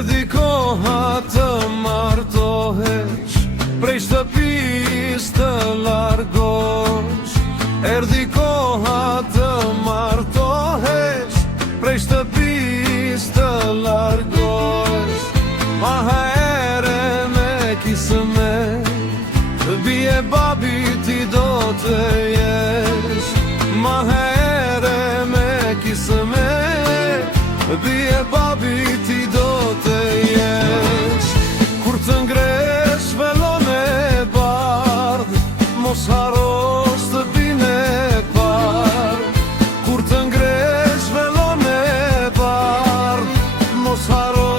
Erdhi koha të martohesh, prej shtëpis të largosh. Erdhi koha të martohesh, prej shtëpis të largosh. Ma here me kismet, bie babi ti do të jesh. Ma here me kismet, bie babi ti do të jesh. Kur të ngresh velon e bardh, mos haro shtëpinë e parë. Kur të ngresh velon e bardh, mos haro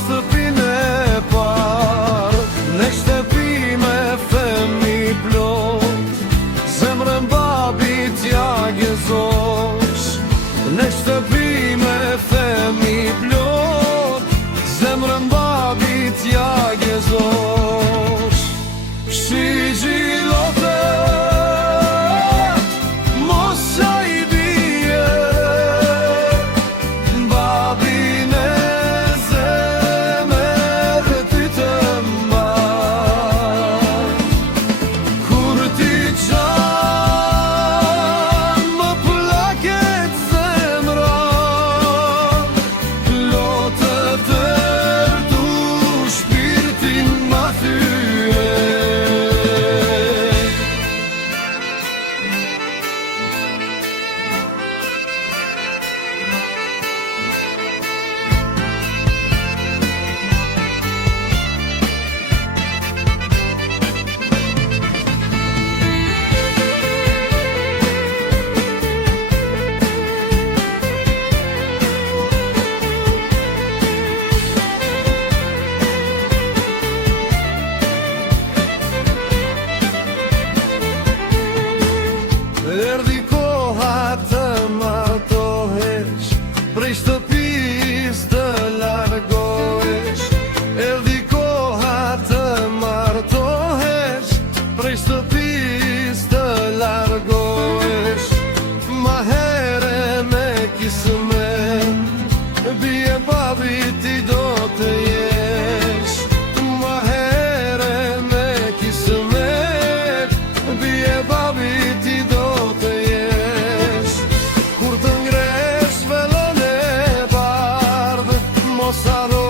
shtëpinë e parë. Në shtëpi me femi plot, zemrën babit ja gëzosh. Në shtëpi me femi plot, zemrën babit ja gëzosh. Shigji lotet, mos ja i bie, babin e zemër ty të mbaj. Kur ti qan më plaket zemra, lotet erdu shpirtin ma thyre. Erdhi koha të martohesh, prej shtëpis të largohesh. Erdhi koha të martohesh, prej shtëpis të largohesh. Ma here me kismet, bie babi ti do të jesh. Ma here me kismet, bie babi ti do të jesh. Kur të ngresh velon e bardh, mos haro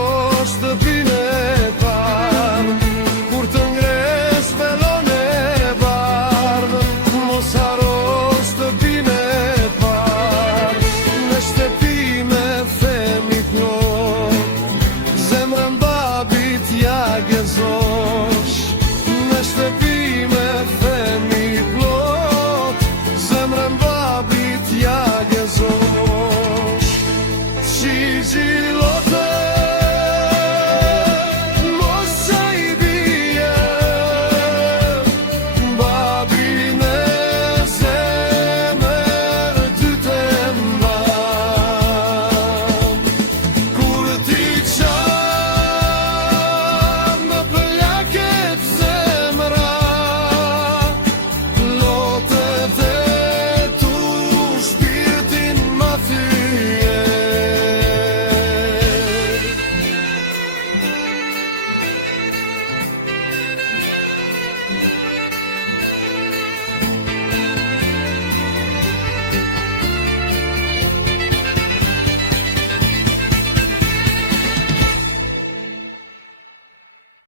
shtëpinë e parë. Kur të ngresh velon e bardh, mos haro shtëpinë e parë. Në shtëpi me femi plot, zemrën babit ja gëzosh. Në shtëpi me femi plot, zemrën babit ja gëzosh. Shigji